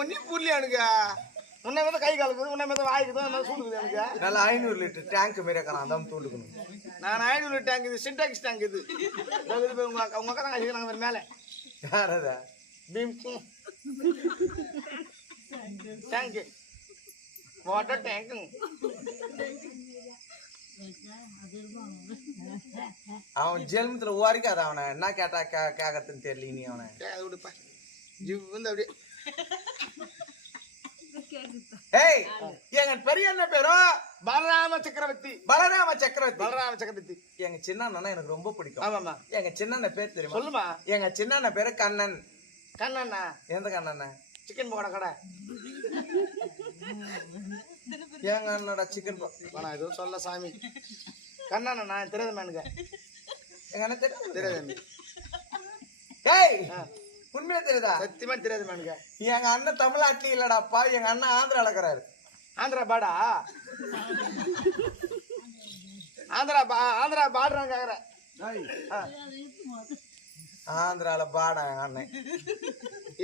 ஒன்னும் புரியல எனக்கு. உன்னை வந்து கை காலுக்குது, உன்னை வந்து வாய்க்குது, உன்னை சூடுக்குது எனக்கு. நல்லா 500 லிட்டர் டேங்க் மாரி இருக்கலாம், அதான் தூண்டுக்கணும். நான் 500 டேங்க் இது சின்டாக்ஸ் டேங்க் இது. உங்க அக்கா தான் கழிக்கிறாங்க மேலே. யாரதா? Beam tank water tank. அவன் ஜென்மத்துல ஓரிக்காத அவனை என்ன கேட்டா கேட்கறதுன்னு தெரியல. நீ அவனை விடுப்பா வந்து அப்படியே. ஏய், எங்க பெரிய என்ன பேரோ? பலராம சக்கரவர்த்தி. பலராம சக்கரவர்த்தி. பலராம சக்கரவர்த்தி. எங்க சின்ன அண்ணா எனக்கு ரொம்ப பிடிக்கும். ஆமாமா. எங்க சின்ன பேர் தெரியுமா? சொல்லுமா. எங்க சின்ன அண்ணன் பேரு கண்ணன். கண்ணண்ணா? எந்த கண்ணண்ணா? சிக்கன் பக்கோடா கடை. எங்க அண்ணோட சிக்கன் பக்கோடா எதுவும் சொல்ல சாமி. கண்ணண்ணா தெரியாதுமா எனக்கு. எங்க அண்ணன் தெரியாது. ஏய், உண்மையா தெரியுதா? சத்தியமா தெரியாதுமா எனக்கு. எங்க அண்ணன் தமிழ்நாட்டுல இல்லடாப்பா, எங்க அண்ணன் ஆந்திரால இருக்கிறாரு. ஆந்திரா பாடா? ஆந்திரா பாடுறான்னு கேக்குறேன். ஆந்திரால பாடா எங்க அண்ணன்.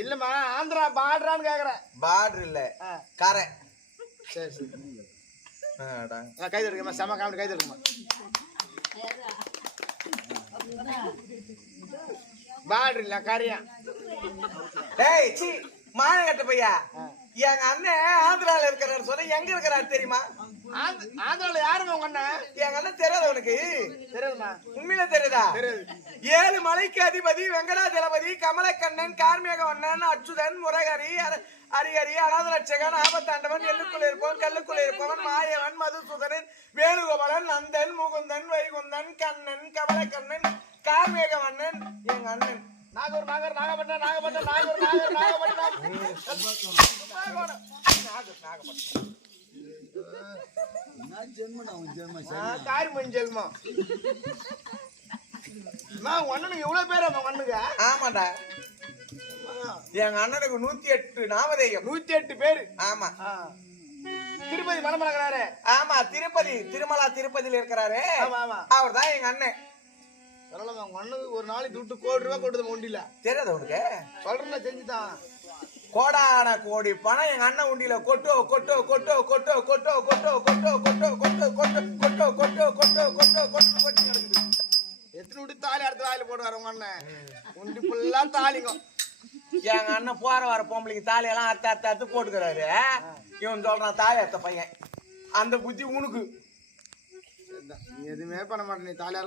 இல்லம்மா, ஆந்திரா பாடுறான்னு கேக்குறேன். பார்டர் இல்ல, கரை. சரி சரி. கை தடுக்கமா, செம காமெடி. கை தடுக்கமா. பார்டர் இல்ல, கரையா. டேய் சி மானகட்ட பையா, எங்க அண்ணன் ஆந்திரால இருக்கிறாரு சொன்ன. எங்க இருக்கிறாரு தெரியுமா? ஆந்திரால யாருமா உங்க அண்ணன்? எங்க அண்ணன் தெரியாத உனக்கு? தெரியாதுமா. உண்மையில தெரியுதா? தெரியாது. 7 மலைக்கு அதிபதி வெங்கடாஜலபதி, கமலக்கண்ணன், கார்மேகவண்ணன், அச்சுதன், முரகரி, ஹரிஹரி, அநாதலட்சகன், ஆபத்தாண்டவன், எள்ளுக்குள்ள இருப்பவன், கல்லுக்குள்ள இருப்பவன், மாயவன், மதுசூதனன், வேணுகோபாலன், நந்தன், முகுந்தன், வைகுந்தன், கண்ணன், கமலக்கண்ணன், கார்மேகவண்ணன் எங்க அண்ணன். நாகூர் நாகப்பட்டினம். இவ்வளவு பேர் அண்ணுங்க? ஆமாடா, எங்க அண்ணனுக்கு 108 நாமதேயம். 108 பேரு. ஆமா. திருப்பதி மணமலக்கிறாரு. ஆமா, திருப்பதியில இருக்கிறாரு. அவர் தான் எங்க அண்ணன். உங்க அண்ணனுக்கு ஒரு நாளைக்கு துட்டு ₹1 கோடி கொட்டுது உண்டியில. தெரியாத உனக்கு? சொல்றேன் செஞ்சுதான். கோடான கோடி பணம் எங்க அண்ணன் உண்டியில கொட்டோ. எத்தனை விட்டு தாலி அடுத்த வாயில போடுவாரு உங்க அண்ணன். உண்டி ஃபுல்லா தாலிங்க. எங்க அண்ணன் போற வர பொம்பளைக்கு தாலியெல்லாம் அறுத்து போட்டுக்கிறாரு. இவன் சொல்றான் தாலி அறுத்த பையன். அந்த புத்தி உனக்கு எதுவுமே பண்ண மாட்டேன். நீ தாலி